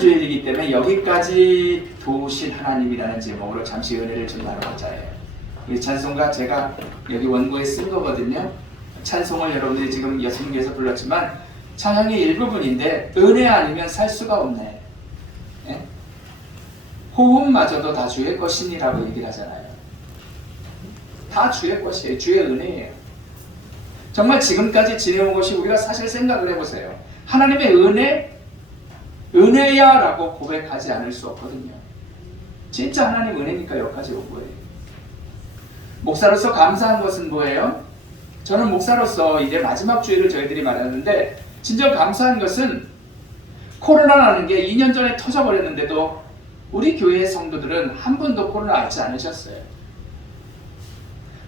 주일이기 때문에 여기까지 도우신 하나님이라는 제목으로 잠시 은혜를 좀 나눠보자 해요. 이 찬송가 제가 여기 원고에 쓴 거거든요. 찬송을 여러분들이 지금 여성교에서 불렀지만 찬양의 일부분인데 은혜 아니면 살 수가 없네. 예? 호흡마저도 다 주의 것이니라고 얘기를 하잖아요. 다 주의 것이에요. 주의 은혜예요. 정말 지금까지 지내온 것이 우리가 사실 생각을 해보세요. 하나님의 은혜야 라고 고백하지 않을 수 없거든요. 진짜 하나님 은혜니까 여기까지 온 거예요. 목사로서 감사한 것은 뭐예요? 저는 목사로서 이제 마지막 주일을 저희들이 말하는데 진짜 감사한 것은 코로나라는 게 2년 전에 터져버렸는데도 우리 교회의 성도들은 한 번도 코로나 앓지 않으셨어요.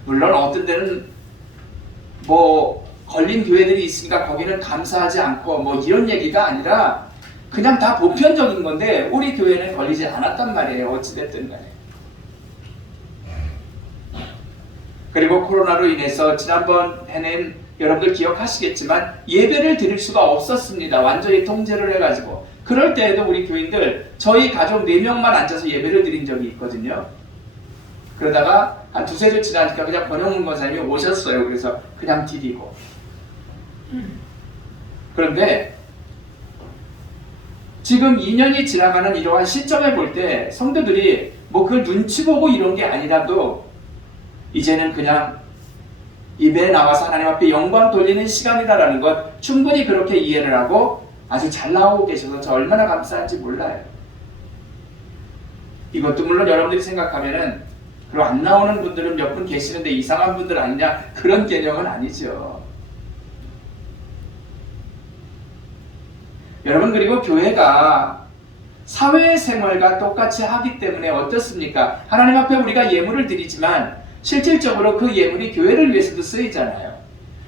물론 어떤 데는 뭐 걸린 교회들이 있으니까 거기는 감사하지 않고 뭐 이런 얘기가 아니라 그냥 다 보편적인 건데 우리 교회는 걸리지 않았단 말이에요. 어찌됐든 간에. 그리고 코로나로 인해서 지난번 해낸 여러분들 기억하시겠지만 예배를 드릴 수가 없었습니다. 완전히 통제를 해가지고. 그럴 때에도 우리 교인들 저희 가족 4명만 앉아서 예배를 드린 적이 있거든요. 그러다가 한 두세 주 지나니까 그냥 권영문 권사님이 오셨어요. 그래서 그냥 드리고. 그런데 지금 2년이 지나가는 이러한 시점에 볼 때 성도들이 뭐 그 눈치 보고 이런 게 아니라도 이제는 그냥 입에 나와서 하나님 앞에 영광 돌리는 시간이다라는 것 충분히 그렇게 이해를 하고 아주 잘 나오고 계셔서 저 얼마나 감사한지 몰라요. 이것도 물론 여러분들이 생각하면은 그리고 안 나오는 분들은 몇 분 계시는데 이상한 분들 아니냐 그런 개념은 아니죠. 여러분 그리고 교회가 사회생활과 똑같이 하기 때문에 어떻습니까? 하나님 앞에 우리가 예물을 드리지만 실질적으로 그 예물이 교회를 위해서도 쓰이잖아요.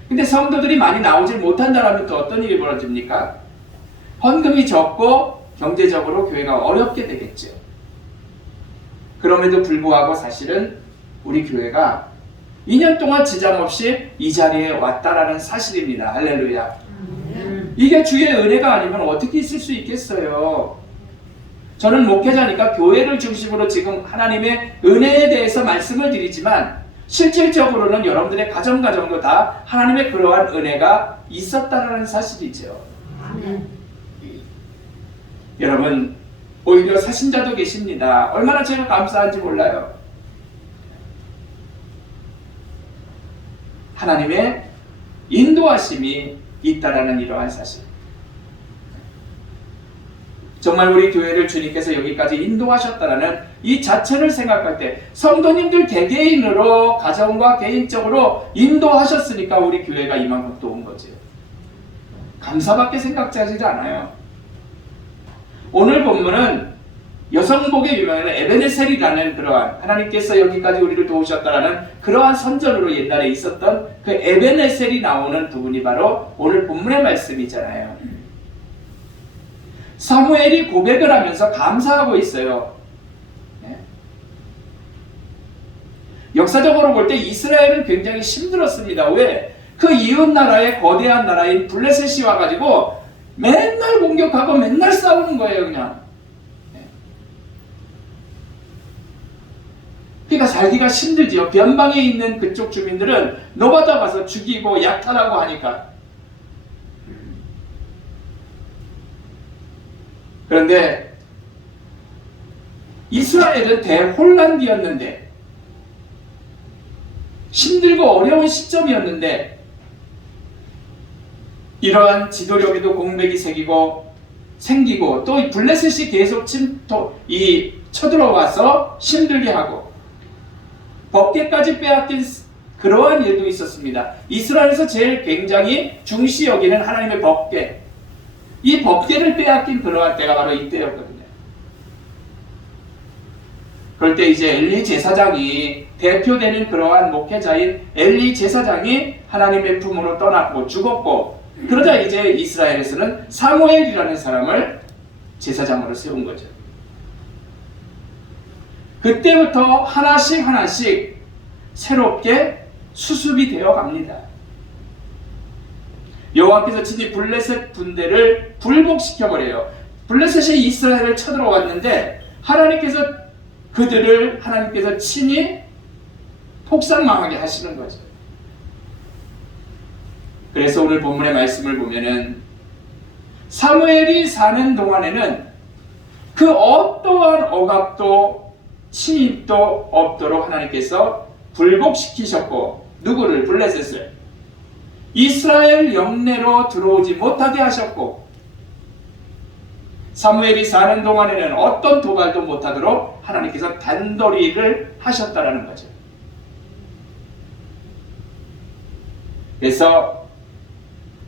근데 성도들이 많이 나오질 못한다면 또 어떤 일이 벌어집니까? 헌금이 적고 경제적으로 교회가 어렵게 되겠죠. 그럼에도 불구하고 사실은 우리 교회가 2년 동안 지장 없이 이 자리에 왔다라는 사실입니다. 할렐루야. 이게 주의 은혜가 아니면 어떻게 있을 수 있겠어요? 저는 목회자니까 교회를 중심으로 지금 하나님의 은혜에 대해서 말씀을 드리지만 실질적으로는 여러분들의 가정도 다 하나님의 그러한 은혜가 있었다는 사실이죠. 여러분 오히려 사신자도 계십니다. 얼마나 제가 감사한지 몰라요. 하나님의 인도하심이 있다라는 이러한 사실. 정말 우리 교회를 주님께서 여기까지 인도하셨다라는 이 자체를 생각할 때 성도님들 개개인으로 가정과 개인적으로 인도하셨으니까 우리 교회가 이만큼 또 온 거죠. 감사밖에 생각하지 않아요. 오늘 본문은 여성복에 유명한 에베네셀이라는 그러한 하나님께서 여기까지 우리를 도우셨다라는 그러한 선전으로 옛날에 있었던 그 에베네셀이 나오는 부분이 바로 오늘 본문의 말씀이잖아요. 사무엘이 고백을 하면서 감사하고 있어요. 네. 역사적으로 볼 때 이스라엘은 굉장히 힘들었습니다. 왜? 그 이웃 나라의 거대한 나라인 블레셋이 와가지고 맨날 공격하고 맨날 싸우는 거예요, 그냥. 그러니까 살기가 힘들지요. 변방에 있는 그쪽 주민들은 노바다 가서 죽이고 약탈하고 하니까. 그런데 이스라엘은 대혼란기였는데 힘들고 어려운 시점이었는데 이러한 지도력에도 공백이 생기고 또 이 블레셋이 계속 쳐들어와서 힘들게 하고 법궤까지 빼앗긴 그러한 일도 있었습니다. 이스라엘에서 제일 굉장히 중시 여기는 하나님의 법궤. 이 법궤를 빼앗긴 그러한 때가 바로 이때였거든요. 그럴 때 이제 엘리 제사장이 대표되는 그러한 목회자인 엘리 제사장이 하나님의 품으로 떠났고 죽었고 그러자 이제 이스라엘에서는 사무엘이라는 사람을 제사장으로 세운 거죠. 그때부터 하나씩 새롭게 수습이 되어 갑니다. 여호와께서 친히 블레셋 군대를 불복시켜버려요. 블레셋이 이스라엘을 쳐들어왔는데 하나님께서 친히 폭삭망하게 하시는 거죠. 그래서 오늘 본문의 말씀을 보면은 사무엘이 사는 동안에는 그 어떠한 억압도 침입도 없도록 하나님께서 불복시키셨고, 누구를? 블레셋을 이스라엘 영내로 들어오지 못하게 하셨고, 사무엘이 사는 동안에는 어떤 도발도 못하도록 하나님께서 단도리를 하셨다라는 거죠. 그래서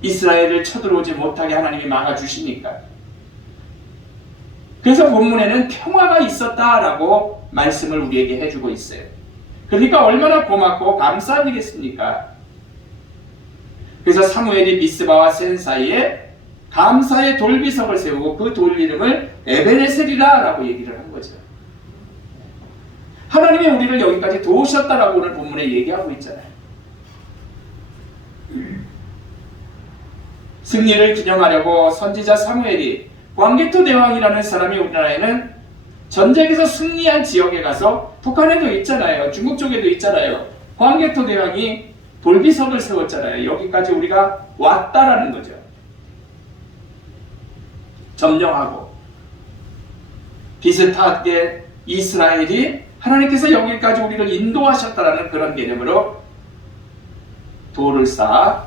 이스라엘을 쳐들어오지 못하게 하나님이 막아주시니까, 그래서 본문에는 평화가 있었다라고 말씀을 우리에게 해주고 있어요. 그러니까 얼마나 고맙고 감사한 일이겠습니까? 그래서 사무엘이 미스바와 센 사이에 감사의 돌비석을 세우고 그 돌 이름을 에베네셀이라 라고 얘기를 한 거죠. 하나님이 우리를 여기까지 도우셨다라고 오늘 본문에 얘기하고 있잖아요. 승리를 기념하려고 선지자 사무엘이 광개토 대왕이라는 사람이 우리나라에는 전쟁에서 승리한 지역에 가서, 북한에도 있잖아요, 중국 쪽에도 있잖아요, 광개토 대왕이 돌비석을 세웠잖아요. 여기까지 우리가 왔다라는 거죠. 점령하고, 비슷하게 이스라엘이 하나님께서 여기까지 우리를 인도하셨다라는 그런 개념으로 돌을 쌓아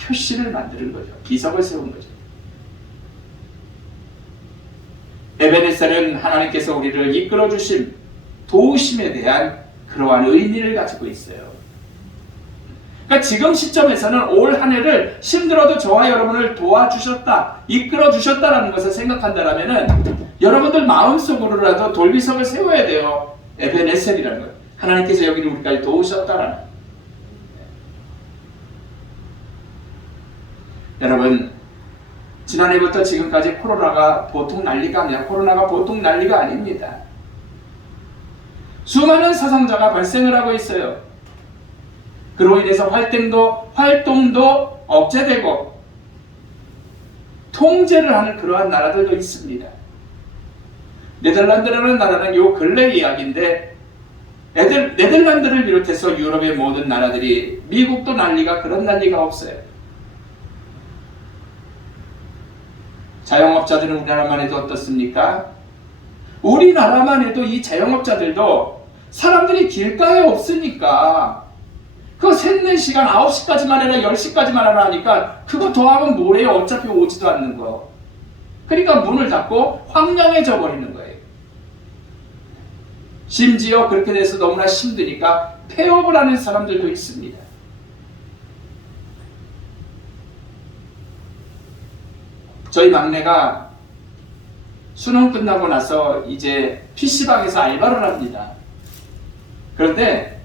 표시를 만드는 거죠. 비석을 세운 거죠. 에베네셀은 하나님께서 우리를 이끌어 주심, 도우심에 대한 그러한 의미를 가지고 있어요. 그러니까 지금 시점에서는 올 한 해를 힘들어도 저와 여러분을 도와주셨다, 이끌어 주셨다라는 것을 생각한다라면은 여러분들 마음속으로라도 돌비석을 세워야 돼요. 에베네셀이라는 것, 하나님께서 여기를 우리까지 도우셨다라는. 여러분, 지난해부터 지금까지 코로나가 보통 난리가 아닙니다. 수많은 사상자가 발생을 하고 있어요. 그로 인해서 활동도 억제되고 통제를 하는 그러한 나라들도 있습니다. 네덜란드라는 나라는 요 근래 이야기인데, 네덜란드를 비롯해서 유럽의 모든 나라들이, 미국도 그런 난리가 없어요. 자영업자들은 우리나라만 해도 어떻습니까? 우리나라만 해도 이 자영업자들도 사람들이 길가에 없으니까 그거 3, 4시간, 9시까지만 해라, 10시까지만 하라 하니까 그거 더하면 뭐래요? 어차피 오지도 않는 거. 그러니까 문을 닫고 황량해져 버리는 거예요. 심지어 그렇게 돼서 너무나 힘드니까 폐업을 하는 사람들도 있습니다. 저희 막내가 수능 끝나고 나서 이제 PC방에서 알바를 합니다. 그런데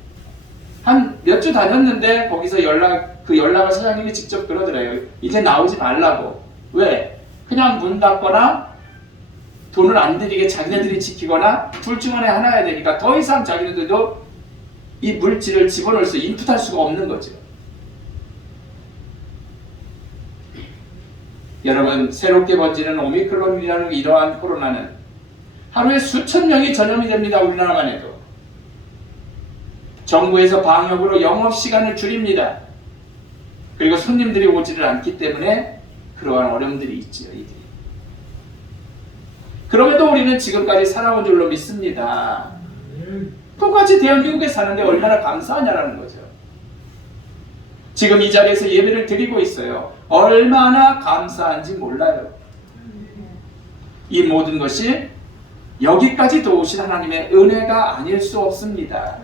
한 몇 주 다녔는데 거기서 연락을 사장님이 직접 그러더래요. 이제 나오지 말라고. 왜? 그냥 문 닫거나 돈을 안 들이게 자기네들이 지키거나 둘 중 하나 해야 되니까 더 이상 자기네들도 이 물질을 집어넣을 수, 인풋할 수가 없는 거죠. 여러분, 새롭게 번지는 오미크론이라는 이러한 코로나는 하루에 수천 명이 전염이 됩니다. 우리나라만 해도. 정부에서 방역으로 영업시간을 줄입니다. 그리고 손님들이 오지를 않기 때문에 그러한 어려움들이 있지요. 그럼에도 우리는 지금까지 살아온 줄로 믿습니다. 똑같이 대한민국에 사는데 얼마나 감사하냐라는 거죠. 지금 이 자리에서 예배를 드리고 있어요. 얼마나 감사한지 몰라요. 이 모든 것이 여기까지 도우신 하나님의 은혜가 아닐 수 없습니다.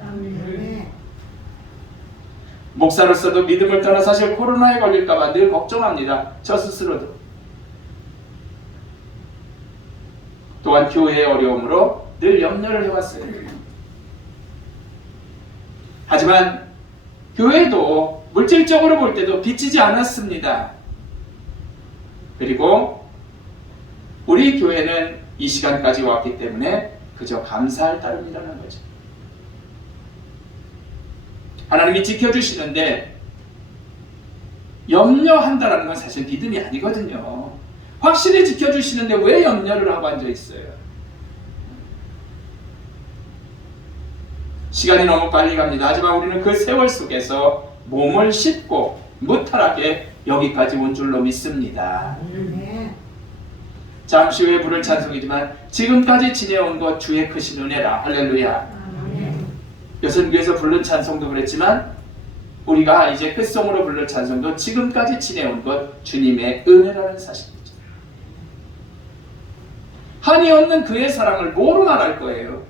목사로서도 믿음을 떠나 사실 코로나에 걸릴까봐 늘 걱정합니다. 저 스스로도. 또한 교회의 어려움으로 늘 염려를 해왔어요. 하지만 교회도 물질적으로 볼 때도 비치지 않았습니다. 그리고 우리 교회는 이 시간까지 왔기 때문에 그저 감사할 따름이라는 거죠. 하나님이 지켜주시는데 염려한다는 건 사실 믿음이 아니거든요. 확실히 지켜주시는데 왜 염려를 하고 앉아 있어요? 시간이 너무 빨리 갑니다. 하지만 우리는 그 세월 속에서 몸을 씻고 무탈하게 여기까지 온 줄로 믿습니다. 잠시 후에 부를 찬송이지만 지금까지 지내온 것 주의 크신 은혜라. 할렐루야. 여선교에서 부른 찬송도 그랬지만 우리가 이제 끝송으로 부를 찬송도 지금까지 지내온 것 주님의 은혜라는 사실이죠. 한이 없는 그의 사랑을 뭐로 말할 거예요?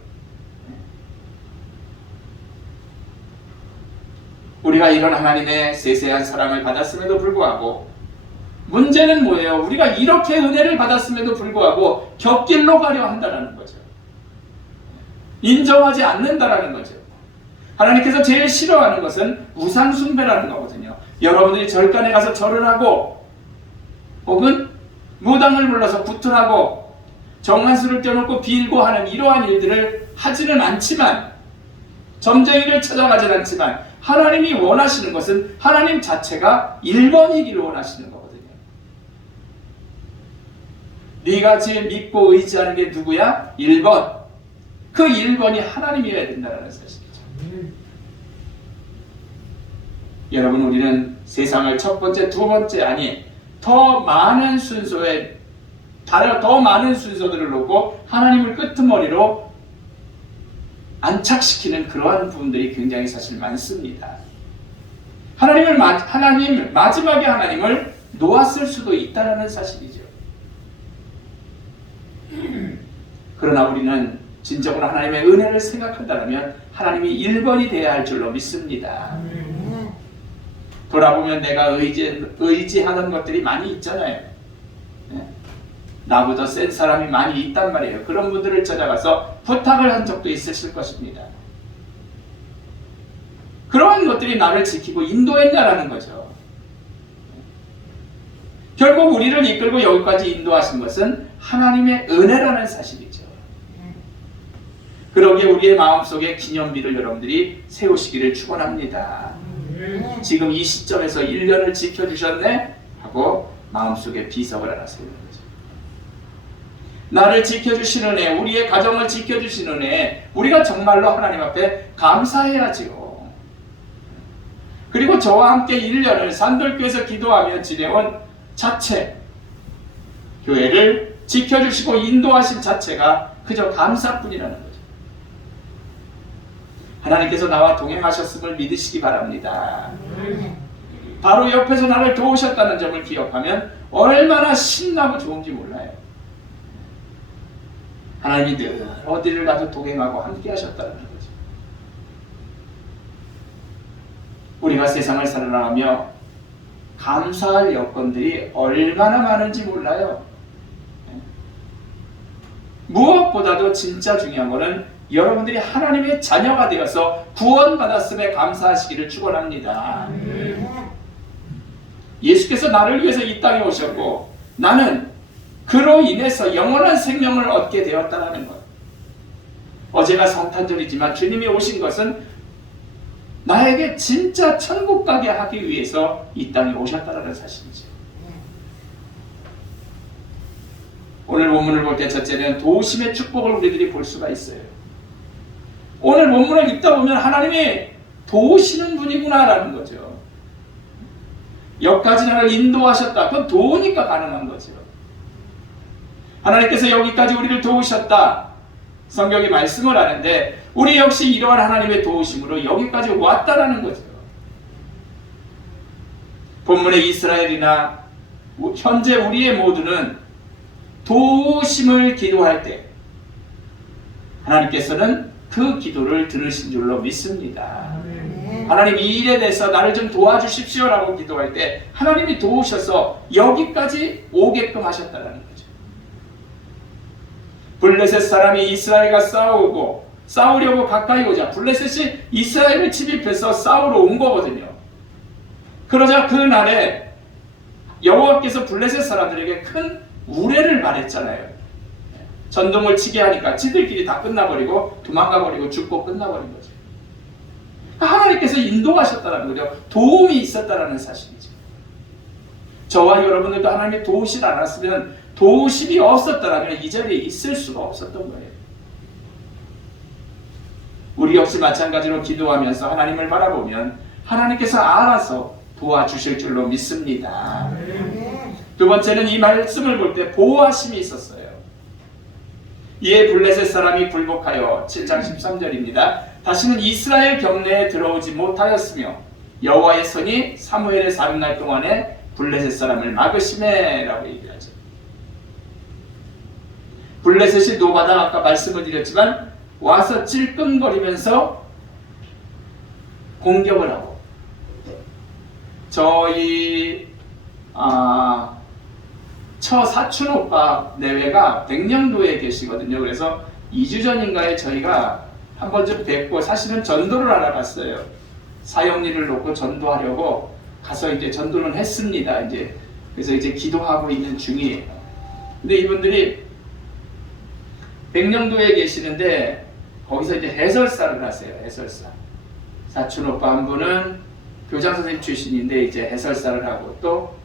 우리가 이런 하나님의 세세한 사랑을 받았음에도 불구하고 문제는 뭐예요? 우리가 이렇게 은혜를 받았음에도 불구하고 곁길로 가려 한다는 거죠. 인정하지 않는다라는 거죠. 하나님께서 제일 싫어하는 것은 우상숭배라는 거거든요. 여러분들이 절간에 가서 절을 하고 혹은 무당을 불러서 구틀하고 정한수를 떼어놓고 빌고 하는 이러한 일들을 하지는 않지만, 점쟁이를 찾아가지는 않지만 하나님이 원하시는 것은 하나님 자체가 1번이기를 원하시는 거거든요. 네가 제일 믿고 의지하는 게 누구야? 1번. 그 1번이 하나님이어야 된다는 사실이죠. 여러분, 우리는 세상을 첫 번째, 두 번째 아니 더 많은 순서에 더 많은 순서들을 놓고 하나님을 끄트머리로 안착시키는 그러한 부분들이 굉장히 사실 많습니다. 하나님 마지막에 하나님을 놓았을 수도 있다는 사실이죠. 그러나 우리는 진정으로 하나님의 은혜를 생각한다면 하나님이 1번이 되어야 할 줄로 믿습니다. 돌아보면 내가 의지하는 것들이 많이 있잖아요. 나보다 센 사람이 많이 있단 말이에요. 그런 분들을 찾아가서 부탁을 한 적도 있으실 것입니다. 그러한 것들이 나를 지키고 인도했냐라는 거죠. 결국 우리를 이끌고 여기까지 인도하신 것은 하나님의 은혜라는 사실이죠. 그러기에 우리의 마음속에 기념비를 여러분들이 세우시기를 축원합니다. 지금 이 시점에서 1년을 지켜주셨네 하고 마음속에 비석을 하나 세우는 거죠. 나를 지켜주시는 애, 우리의 가정을 지켜주시는 애, 우리가 정말로 하나님 앞에 감사해야지요. 그리고 저와 함께 1년을 산돌교에서 기도하며 지내온 자체, 교회를 지켜주시고 인도하신 자체가 그저 감사뿐이라는 거죠. 하나님께서 나와 동행하셨음을 믿으시기 바랍니다. 바로 옆에서 나를 도우셨다는 점을 기억하면 얼마나 신나고 좋은지 몰라요. 하나님이 늘 어디를 가도 동행하고 함께 하셨다는 거죠. 우리가 세상을 살아가며 감사할 여건들이 얼마나 많은지 몰라요. 무엇보다도 진짜 중요한 것은 여러분들이 하나님의 자녀가 되어서 구원받았음에 감사하시기를 축원합니다. 예수께서 나를 위해서 이 땅에 오셨고 나는 그로 인해서 영원한 생명을 얻게 되었다는 것. 어제가 성탄절이지만 주님이 오신 것은 나에게 진짜 천국 가게 하기 위해서 이 땅에 오셨다는 사실이죠. 오늘 본문을 볼 때 첫째는 도우심의 축복을 우리들이 볼 수가 있어요. 오늘 본문을 읽다 보면 하나님이 도우시는 분이구나라는 거죠. 여기까지 나를 인도하셨다. 그건 도우니까 가능한 거죠. 하나님께서 여기까지 우리를 도우셨다. 성경이 말씀을 하는데 우리 역시 이러한 하나님의 도우심으로 여기까지 왔다라는 거죠. 본문의 이스라엘이나 현재 우리의 모두는 도우심을 기도할 때 하나님께서는 그 기도를 들으신 줄로 믿습니다. 하나님 이 일에 대해서 나를 좀 도와주십시오라고 기도할 때 하나님이 도우셔서 여기까지 오게끔 하셨다는 거죠. 블레셋 사람이 이스라엘과 싸우려고 가까이 오자 블레셋이 이스라엘을 침입해서 싸우러 온 거거든요. 그러자 그날에 여호와께서 블레셋 사람들에게 큰 우레를 말했잖아요. 전동을 치게 하니까 지들끼리 다 끝나버리고 도망가버리고 죽고 끝나버린 거죠. 하나님께서 인도하셨다는 거죠. 도움이 있었다는 사실이죠. 저와 여러분들도 하나님이 도우시지 않았으면 도우심이 없었더라면 이 자리에 있을 수가 없었던 거예요. 우리 역시 마찬가지로 기도하면서 하나님을 바라보면 하나님께서 알아서 도와주실 줄로 믿습니다. 두 번째는 이 말씀을 볼 때 보호하심이 있었어요. 이에 블레셋 사람이 굴복하여 7장 13절입니다. 다시는 이스라엘 경내에 들어오지 못하였으며 여호와의 손이 사무엘의 40날 동안에 블레셋 사람을 막으시매 라고 얘기하죠. 블레셋이 노바다 아까 말씀을 드렸지만 와서 찔끔거리면서 공격을 하고 저희 처 사촌 오빠 내외가 백령도에 계시거든요. 그래서 2주 전인가에 저희가 한 번쯤 뵙고 사실은 전도를 하러 갔어요. 사형리를 놓고 전도하려고 가서 이제 전도는 했습니다. 그래서 이제 기도하고 있는 중이에요. 근데 이분들이 백령도에 계시는데 거기서 이제 해설사를 하세요. 해설사. 사촌 오빠 한 분은 교장 선생님 출신인데 이제 해설사를 하고 또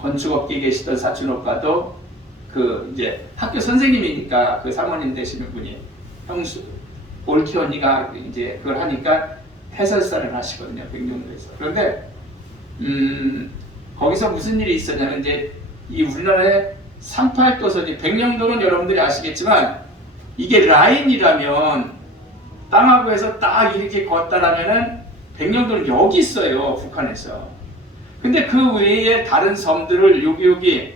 건축업계에 계시던 사촌 오빠도 그 이제 학교 선생님이니까 그 사모님 되시는 분이 형수 올키 언니가 이제 그걸 하니까 해설사를 하시거든요. 백령도에서. 그런데 거기서 무슨 일이 있었냐면 이제 이 우리나라의 38도선이 백령도는 여러분들이 아시겠지만 이게 라인이라면 땅하고 해서 딱 이렇게 걷다라면은 백령도는 여기 있어요. 북한에서. 근데 그 외에 다른 섬들을 여기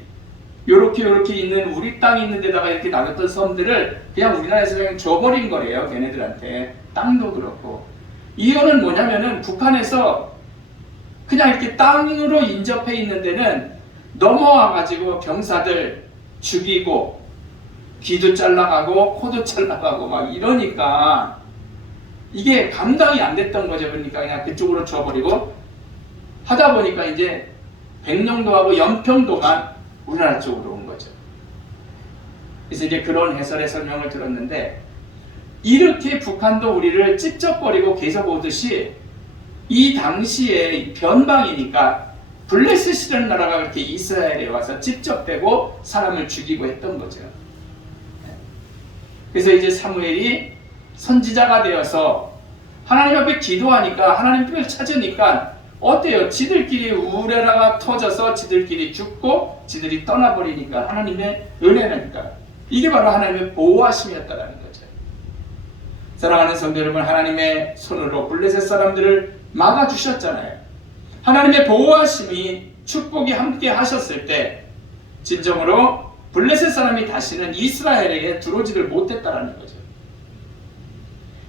요렇게 있는 우리 땅이 있는 데다가 이렇게 나눴던 섬들을 그냥 우리나라에서 그냥 줘버린 거래요. 걔네들한테. 땅도 그렇고. 이유는 뭐냐면은 북한에서 그냥 이렇게 땅으로 인접해 있는 데는 넘어와가지고 병사들 죽이고 귀도 잘라가고 코도 잘라가고 막 이러니까 이게 감당이 안 됐던 거죠. 그러니까 그냥 그쪽으로 줘버리고 하다 보니까 이제 백령도하고 연평도만 우리나라 쪽으로 온 거죠. 그래서 이제 그런 해설의 설명을 들었는데 이렇게 북한도 우리를 찝쩍거리고 계속 오듯이 이 당시에 변방이니까 블레셋이라는 나라가 그렇게 이스라엘에 와서 찝쩍대고 사람을 죽이고 했던 거죠. 그래서 이제 사무엘이 선지자가 되어서 하나님 앞에 기도하니까 하나님 뜻을 찾으니까 어때요? 지들끼리 우레라가 터져서 지들끼리 죽고 지들이 떠나버리니까 하나님의 은혜니까 이게 바로 하나님의 보호하심이었다는 거죠. 사랑하는 성도 여러분, 하나님의 손으로 블레셋 사람들을 막아주셨잖아요. 하나님의 보호하심이 축복이 함께 하셨을 때 진정으로 블레셋 사람이 다시는 이스라엘에게 들어오지를 못했다는 거죠.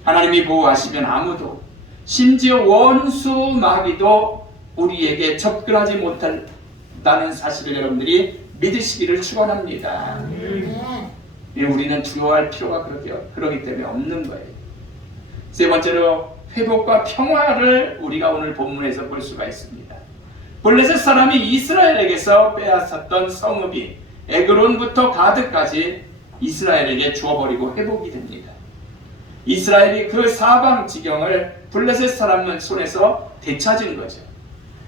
하나님이 보호하시면 아무도 심지어 원수 마귀도 우리에게 접근하지 못한다는 사실을 여러분들이 믿으시기를 축원합니다. 우리는 두려워할 필요가 그러기 때문에 없는 거예요. 세 번째로 회복과 평화를 우리가 오늘 본문에서 볼 수가 있습니다. 블레셋 사람이 이스라엘에게서 빼앗았던 성읍이 에그론부터 가드까지 이스라엘에게 주어버리고 회복이 됩니다. 이스라엘이 그 사방 지경을 블레셋 사람 손에서 되찾은 거죠.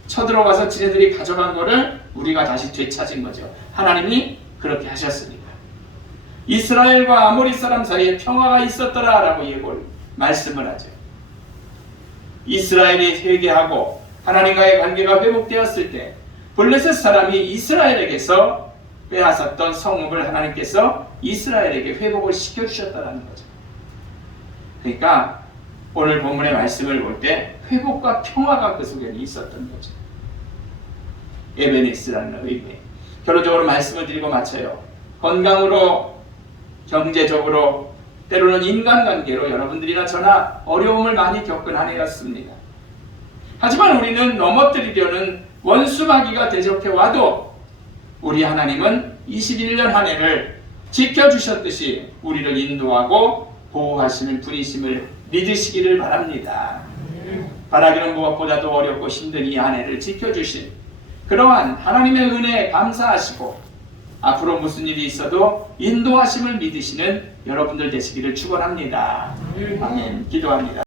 쳐들어가서 지네들이 가져간 거를 우리가 다시 되찾은 거죠. 하나님이 그렇게 하셨으니까. 이스라엘과 아모리 사람 사이에 평화가 있었더라 라고 예고를 말씀을 하죠. 이스라엘이 회개하고 하나님과의 관계가 회복되었을 때 블레셋 사람이 이스라엘에게서 빼앗았던 성읍을 하나님께서 이스라엘에게 회복을 시켜주셨다는 거죠. 그러니까 오늘 본문의 말씀을 볼 때 회복과 평화가 그 속에는 있었던 거죠. 에베네스라는 의미. 결론적으로 말씀을 드리고 마쳐요. 건강으로, 경제적으로, 때로는 인간관계로 여러분들이나 저나 어려움을 많이 겪은 한 해였습니다. 하지만 우리는 넘어뜨리려는 원수마귀가 대적해 와도 우리 하나님은 21년 한 해를 지켜주셨듯이 우리를 인도하고 보호하시는 분이심을 믿으시기를 바랍니다. 바라기는 무엇보다도 어렵고 힘든 이 한 해를 지켜주신 그러한 하나님의 은혜에 감사하시고 앞으로 무슨 일이 있어도 인도하심을 믿으시는 여러분들 되시기를 축원합니다. 아멘. 기도합니다.